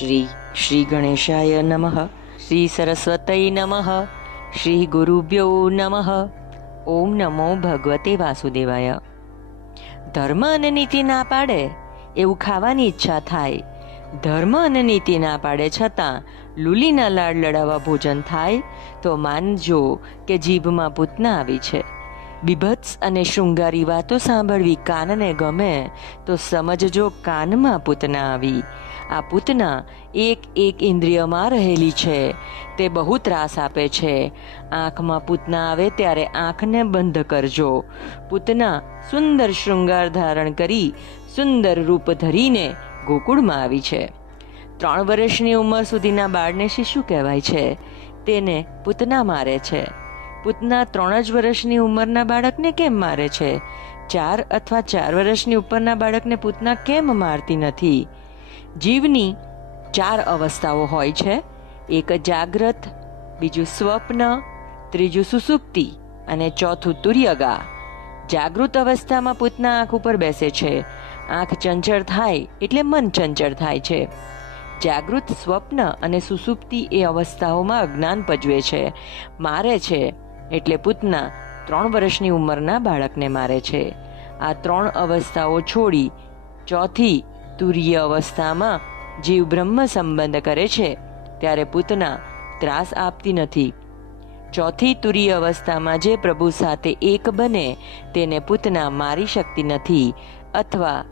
શ્રી શ્રી ગણેશાય નમઃ શ્રી સરસ્વતય નમઃ શ્રી ગુરુભ્યો નમઃ ઓમ નમો ભગવતે વાસુદેવાય ધર્મ અને નીતિ ના પાડે એવું ખાવાની ઈચ્છા થાય. ધર્મ અને નીતિ ના પાડે છતાં લુલીના લાડ લડાવવા ભોજન થાય, તો માનજો કે જીભમાં પૂતના આવી છે. બીભત્સ અને શૃંગારી વાતો સાંભળવી કાનને ગમે, તો સમજજો કાનમાં પૂતના આવી. આ પૂતના એક એક ઇન્દ્રિયમાં રહેલી છે. તે બહુ ત્રાસ આપે છે. આંખમાં પૂતના આવે ત્યારે આંખને બંધ કરજો. પૂતના સુંદર શૃંગાર ધારણ કરી સુંદર રૂપ ધરીને ગોકુળમાં આવી છે. ત્રણ વર્ષની ઉંમર સુધીના બાળને શિશુ કહેવાય છે. તેને પૂતના મારે છે. પૂતના ત્રણ જ વર્ષની ઉંમરના બાળકને કેમ મારે છે? ચાર અથવા ચાર વર્ષની ઉપરના બાળકને પૂતના કેમ મારતી નથી? જીવની ચાર અવસ્થાઓ હોય છે. એક જાગ્રત, બીજું સ્વપ્ન, ત્રીજું સુસુપ્તિ અને ચોથું તુર્યગા. જાગૃત અવસ્થામાં પૂતના આંખ ઉપર બેસે છે. આંખ ચંચળ થાય એટલે મન ચંચળ થાય છે. જાગૃત સ્વપ્ન અને સુસુપ્તિ એ અવસ્થાઓમાં અજ્ઞાન પજવે છે. મારે છે એટલે પૂતના ત્રણ વર્ષની ઉંમરના બાળકને મારે છે. આ ત્રણ અવસ્થાઓ છોડી ચોથી તુર્ય અવસ્થામાં જીવ બ્રહ્મ સંબંધ કરે છે, ત્યારે પૂતના ત્રાસ આપતી નથી. ચોથી તુરીય અવસ્થામાં જે પ્રભુ સાથે એક બને, તેને પૂતના મારી શકતી નથી, અથવા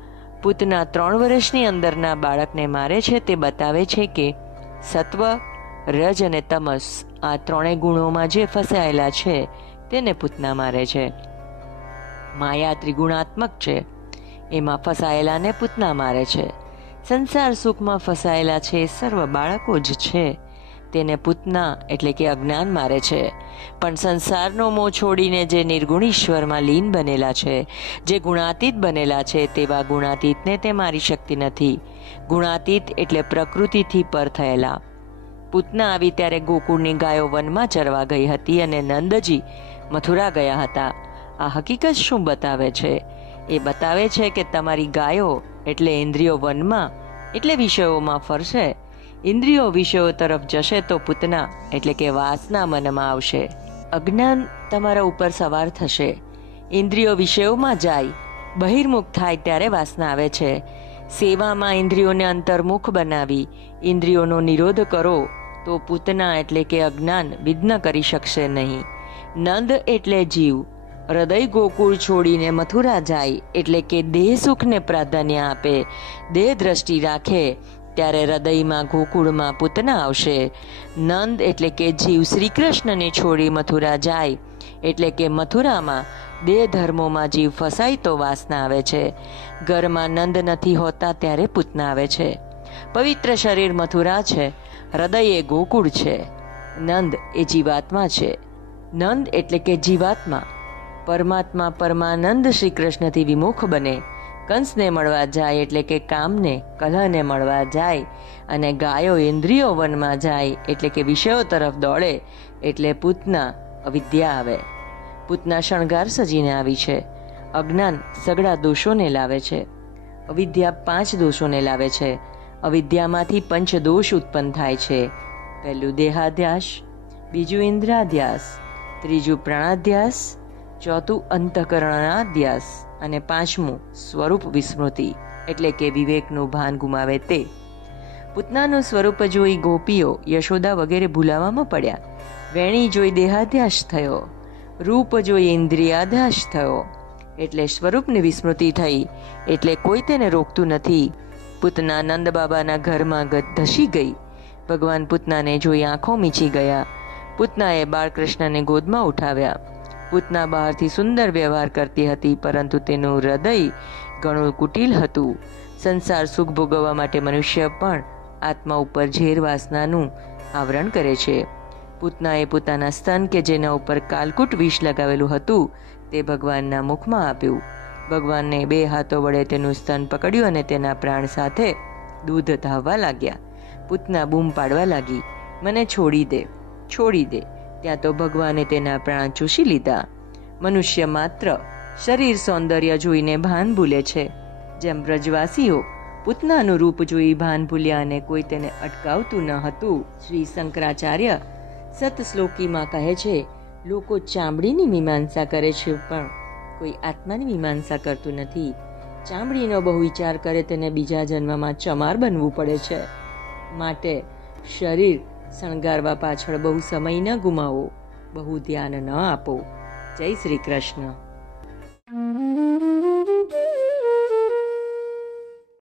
પૂતના ત્રણ વર્ષની અંદરના બાળકને મારે છે તે બતાવે છે કે સત્વ, રજ અને તમસ આ ત્રણેય ગુણોમાં જે ફસાયેલા છે, તેને પૂતના મારે છે. માયા ત્રિગુણાત્મક છે. એમાં ફસાયેલાને પૂતના મારે છે. સંસાર સુખમાં ફસાયેલા છે સર્વ બાળકો જ છે. તેને પૂતના એટલે કે અજ્ઞાન મારે છે. પણ સંસારનો મોહ છોડીને જે નિર્ગુણ ઈશ્વરમાં લીન બનેલા છે, જે ગુણાતીત બનેલા છે, તેવા ગુણાતીતને તે મારી શકતી નથી. ગુણાતીત એટલે પ્રકૃતિથી પર થયેલા. પૂતના આવી ત્યારે ગોકુળની ગાયો વનમાં ચરવા ગઈ હતી અને નંદજી મથુરા ગયા હતા. આ હકીકત શું બતાવે છે? એ બતાવે છે કે તમારી ગાયો, એટલે ઇન્દ્રિયો વનમાં, એટલે વિષયોમાં ફરશે. ઇન્દ્રિયો વિષયો તરફ જશે તો પૂતના, એટલે કે વાસના મનમાં આવશે. અજ્ઞાન તમારા ઉપર સવાર થશે. ઇન્દ્રિયો વિષયોમાં જાય. બહિર્મુખ થાય ત્યારે વાસના આવે છે. સેવામાં ઇન્દ્રિયોને અંતર્મુખ બનાવી, ઇન્દ્રિયોનો નિરોધ કરો, તો પૂતના એટલે કે અજ્ઞાન વિઘ્ન કરી શકશે નહીં. નંદ એટલે જીવ. હૃદય ગોકુળ છોડીને મથુરા જાય એટલે કે દેહ સુખને પ્રાધાન્ય આપે, દેહ દ્રષ્ટિ રાખે, ત્યારે હૃદયમાં ગોકુળમાં પૂતના આવશે. નંદ એટલે કે જીવ શ્રી કૃષ્ણને છોડી મથુરા જાય, એટલે કે મથુરામાં દેહ ધર્મોમાં જીવ ફસાય તો વાસના આવે છે. ઘરમાં નંદ નથી હોતા ત્યારે પૂતના આવે છે. પવિત્ર શરીર મથુરા છે, હૃદય એ ગોકુળ છે. નંદ એ જીવાત્મા છે. નંદ એટલે કે જીવાત્મા. પરમાત્મા પરમાનંદ શ્રી કૃષ્ણથી વિમુખ બને. કંસને મળવા જાય એટલે કે કામને કલહને મળવા જાય અને ગાયો ઇન્દ્રિયો વનમાં જાય એટલે કે વિષયો તરફ દોડે એટલે પૂતના અવિદ્યા આવે. પૂતના શણગાર સજીને આવી છે. અજ્ઞાન સગડા દોષોને લાવે છે. અવિદ્યા પાંચ દોષોને લાવે છે. અવિદ્યામાંથી પંચ દોષ ઉત્પન્ન થાય છે. પહેલું દેહાધ્યાસ, બીજું ઇન્દ્રાધ્યાસ, ત્રીજું પ્રાણાધ્યાસ ચોથું અંતઃકરણાધ્યાસ અને પાંચમું સ્વરૂપ વિસ્મૃતિ, એટલે કે વિવેકનું ભાન ગુમાવે તે. પૂતનાનું સ્વરૂપ જોઈ ગોપીઓ યશોદા વગેરે ભૂલાવામાં પડ્યા. વેણી જોઈ દેહાધ્યાસ થયો. રૂપ જોઈ ઇન્દ્રિયાધ્યાસ થયો. એટલે સ્વરૂપની વિસ્મૃતિ થઈ, એટલે કોઈ તેને રોકતું નથી. પૂતના નંદ બાબાના ઘરમાં ધસી ગઈ. ભગવાન પૂતનાને જોઈ આંખો મીચી ગયા. પૂતનાએ બાળકૃષ્ણને ગોદમાં ઉઠાવ્યા. પૂતના બહારથી સુંદર વ્યવહાર કરતી હતી, પરંતુ તેનું હૃદય ઘણું કુટિલ હતું. સંસાર સુખ ભોગવવા માટે મનુષ્ય પણ આત્મા ઉપર ઝેર વાસનાનું આવરણ કરે છે. પૂતનાએ પોતાના સ્તન કે જેના ઉપર કાલકુટ વિષ લગાવેલું હતું, તે ભગવાનના મુખમાં આપ્યું. ભગવાનને બે હાથો વડે તેનું સ્તન પકડ્યું અને તેના પ્રાણ સાથે દૂધ ધાવવા લાગ્યા. પૂતના બૂમ પાડવા લાગી. મને છોડી દે છોડી દે. ત્યાં તો ભગવાને તેના પ્રાણ ચૂસી લીધા. મનુષ્ય માત્ર શરીર સૌંદર્ય જોઈને ભાન ભૂલે છે. જેમ બ્રજવાસીઓ પૂતનાનું રૂપ જોઈ ભાન ભૂલ્યા અને કોઈ તેને અટકાવતું ન હતું, શ્રી શંકરાચાર્ય સત શ્લોકીમાં કહે છે, લોકો ચામડીની મીમાંસા કરે છે, પણ કોઈ આત્માની મીમાંસા કરતું નથી. ચામડીનો બહુ વિચાર કરે, તેને બીજા જન્મમાં ચમાર બનવું પડે છે. માટે શરીર શણગારવા પાછળ બહુ સમય ન ગુમાવો બહુ ધ્યાન ન આપો. જય શ્રી કૃષ્ણ.